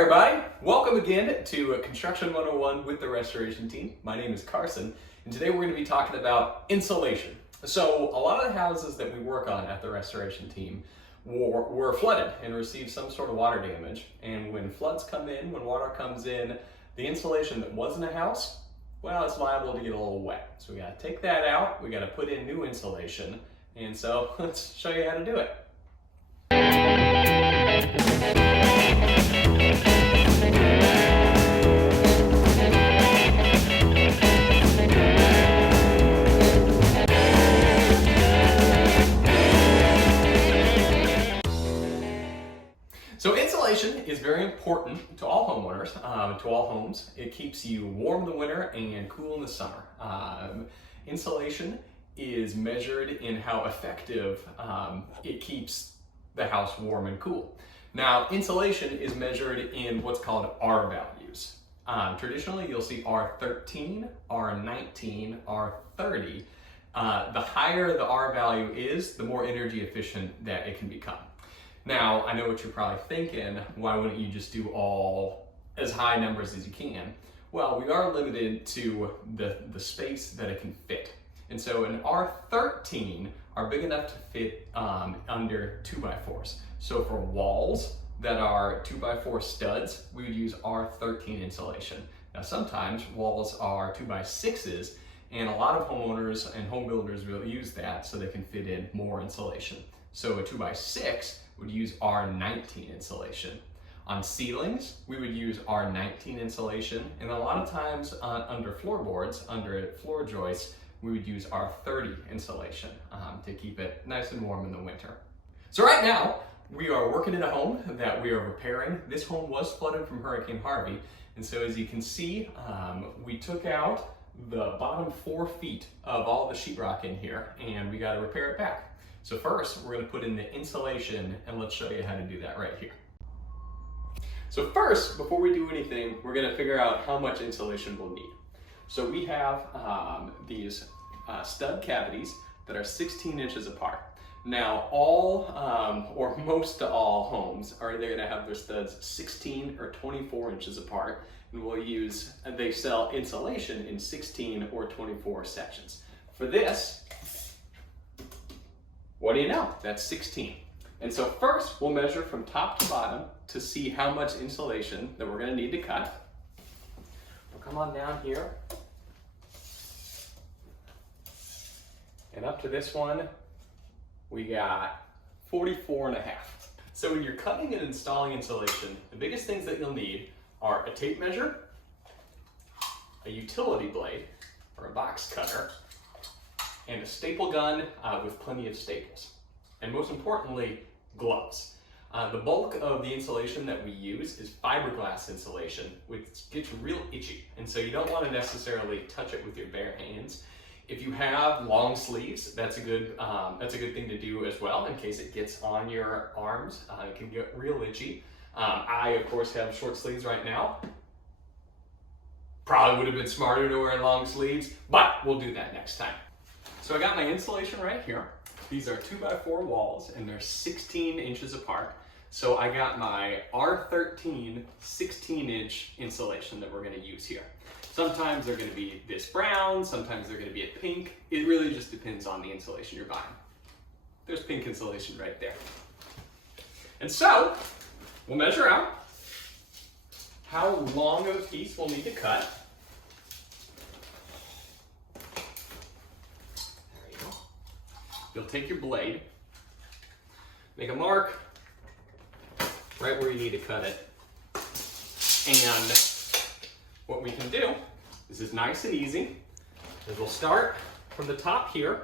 everybody, welcome again to Construction 101 with the restoration team. My name is Carson, and today we're going to be talking about insulation. So a lot of the houses that we work on at the restoration team were flooded and received some sort of water damage. And when floods come in, when water comes in, the insulation that was in a house, well, it's liable to get a little wet. So we got to take that out, we got to put in new insulation, and so let's show you how to do it. So insulation is very important to all homeowners, to all homes. It keeps you warm in the winter and cool in the summer. Insulation is measured in how effective it keeps the house warm and cool. Now, insulation is measured in what's called R values. Traditionally, you'll see R13, R19, R30. The higher the R value is, the more energy efficient that it can become. Now, I know what you're probably thinking, why wouldn't you just do all as high numbers as you can? Well, we are limited to the space that it can fit. And so an R13 are big enough to fit under 2x4s. So for walls that are 2x4 studs, we would use R13 insulation. Now sometimes walls are 2x6s, and a lot of homeowners and home builders will use that so they can fit in more insulation. So a 2x6 would use R19 insulation. On ceilings, we would use R19 insulation, and a lot of times under floorboards, under floor joists, we would use R30 insulation to keep it nice and warm in the winter. So right now, we are working in a home that we are repairing. This home was flooded from Hurricane Harvey, and so as you can see, we took out the bottom 4 feet of all the sheetrock in here, and we got to repair it back. So first, we're going to put in the insulation, and let's show you how to do that right here. So first, before we do anything, we're going to figure out how much insulation we'll need. So we have these stud cavities that are 16 inches apart. Now all, or most to all homes are either going to have their studs 16 or 24 inches apart, and they sell insulation in 16 or 24 sections. For this, what do you know? That's 16. And so first we'll measure from top to bottom to see how much insulation that we're going to need to cut. We'll come on down here. And up to this one, we got 44 and a half. So when you're cutting and installing insulation, the biggest things that you'll need are a tape measure, a utility blade, or a box cutter, and a staple gun with plenty of staples. And most importantly, gloves. The bulk of the insulation that we use is fiberglass insulation, which gets real itchy. And so you don't want to necessarily touch it with your bare hands. If you have long sleeves, that's a good thing to do as well in case it gets on your arms. It can get real itchy. I, of course, have short sleeves right now. Probably would have been smarter to wear long sleeves, but we'll do that next time. So I got my insulation right here. These are 2x4 walls, and they're 16 inches apart. So I got my R13 16-inch insulation that we're going to use here. Sometimes they're going to be this brown, sometimes they're going to be a pink. It really just depends on the insulation you're buying. There's pink insulation right there. And so we'll measure out how long of a piece we'll need to cut. There you go. You'll take your blade, make a mark right where you need to cut it, and what we can do, this is nice and easy, is we'll start from the top here,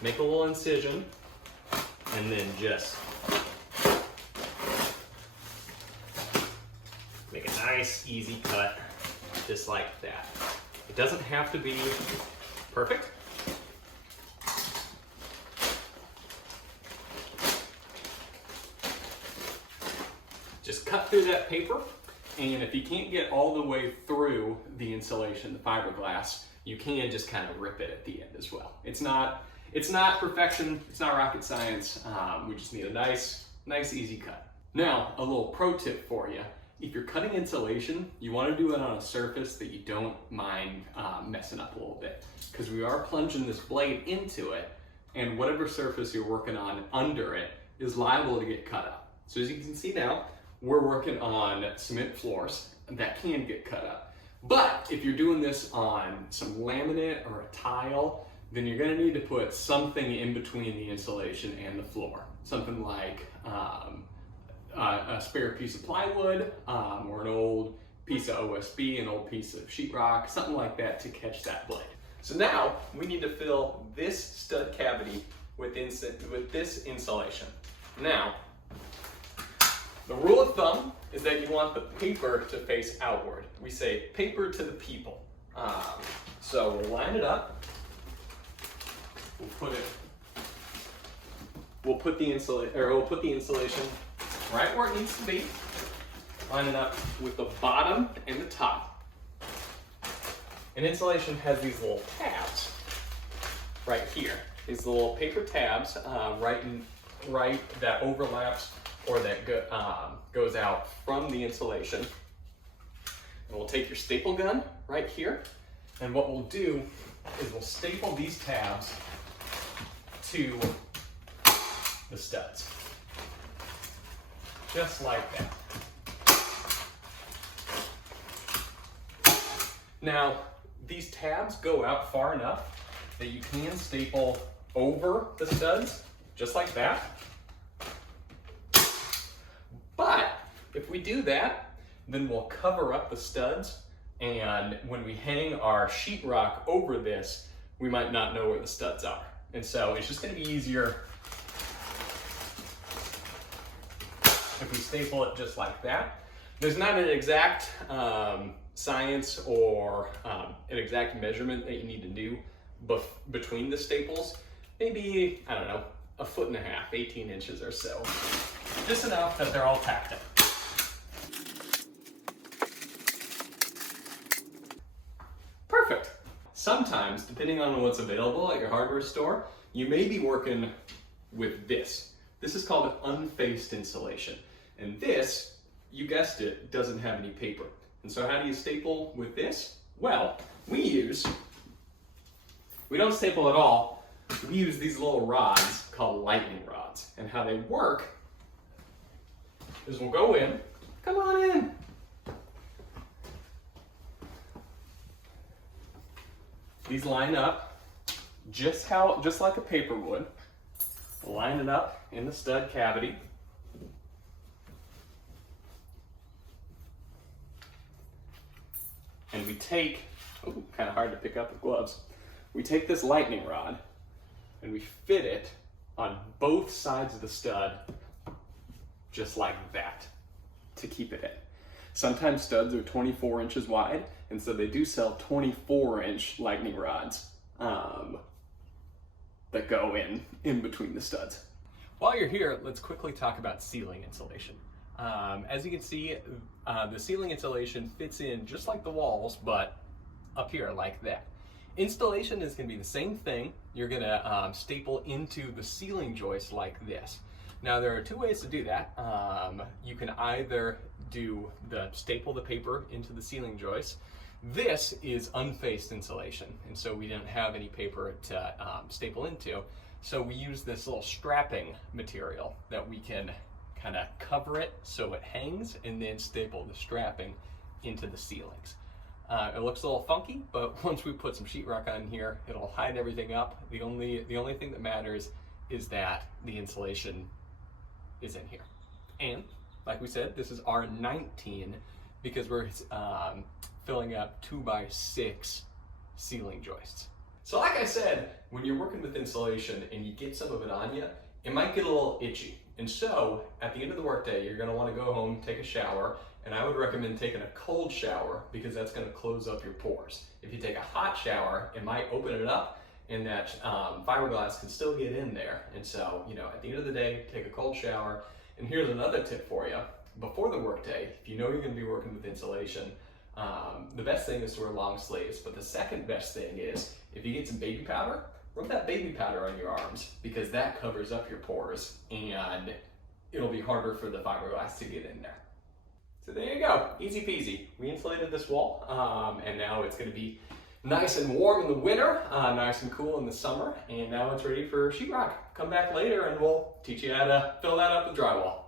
make a little incision, and then just make a nice, easy cut, just like that. It doesn't have to be perfect. Just cut through that paper. And if you can't get all the way through the insulation, the fiberglass, you can just kind of rip it at the end as well. It's not perfection, it's not rocket science. We just need a nice easy cut. Now, a little pro tip for you. if you're cutting insulation, you want to do it on a surface that you don't mind messing up a little bit, because we are plunging this blade into it, and whatever surface you're working on under it is liable to get cut up. So as you can see now, we're working on cement floors that can get cut up. But if you're doing this on some laminate or a tile, then you're going to need to put something in between the insulation and the floor. Something like a spare piece of plywood, or an old piece of OSB, an old piece of sheetrock, something like that to catch that blade. So now we need to fill this stud cavity with this insulation. Now, the rule of thumb is that you want the paper to face outward. We say paper to the people. So we'll line it up. We'll put the insulation right where it needs to be. Line it up with the bottom and the top. And insulation has these little tabs right here. These little paper tabs right that overlaps or that goes out from the insulation. And we'll take your staple gun right here, and what we'll do is we'll staple these tabs to the studs. Just like that. Now, these tabs go out far enough that you can staple over the studs, just like that. But if we do that, then we'll cover up the studs, and when we hang our sheetrock over this, we might not know where the studs are. And so it's just going to be easier if we staple it just like that. There's not an exact science or an exact measurement that you need to do between the staples. Maybe, I don't know, 1.5 feet, 18 inches or so. Just enough that they're all tacked up. Perfect. Sometimes, depending on what's available at your hardware store, you may be working with this. This is called unfaced insulation. And this, you guessed it, doesn't have any paper. And so how do you staple with this? Well, we don't staple at all. We use these little rods called lightning rods. And how they work is we'll go in, come on in. These line up just like a paper would. We'll line it up in the stud cavity. And we take, kind of hard to pick up with gloves. We take this lightning rod and we fit it on both sides of the stud, just like that, to keep it in. Sometimes studs are 24 inches wide, and so they do sell 24-inch lightning rods that go in between the studs. While you're here, let's quickly talk about ceiling insulation. As you can see, the ceiling insulation fits in just like the walls, but up here like that. Installation is going to be the same thing. You're going to staple into the ceiling joist like this. Now there are two ways to do that. You can either staple the paper into the ceiling joist. This is unfaced insulation, and so we didn't have any paper to staple into. So we use this little strapping material that we can kind of cover it so it hangs, and then staple the strapping into the ceilings. It looks a little funky, but once we put some sheetrock on here, it'll hide everything up. The only thing that matters is that the insulation is in here. And like we said, this is R19 because we're filling up 2x6 ceiling joists. So like I said, when you're working with insulation and you get some of it on you, it might get a little itchy. And so at the end of the workday, you're going to want to go home, take a shower, and I would recommend taking a cold shower because that's going to close up your pores. If you take a hot shower, it might open it up, and that fiberglass can still get in there. And so, at the end of the day, take a cold shower. And here's another tip for you. Before the workday, if you know you're going to be working with insulation, the best thing is to wear long sleeves. But the second best thing is, if you get some baby powder, rub that baby powder on your arms because that covers up your pores and it'll be harder for the fiberglass to get in there. So there you go. go, easy peasy. We insulated this wall, and now it's going to be nice and warm in the winter, nice and cool in the summer, and now it's ready for sheetrock. Come back later and we'll teach you how to fill that up with drywall.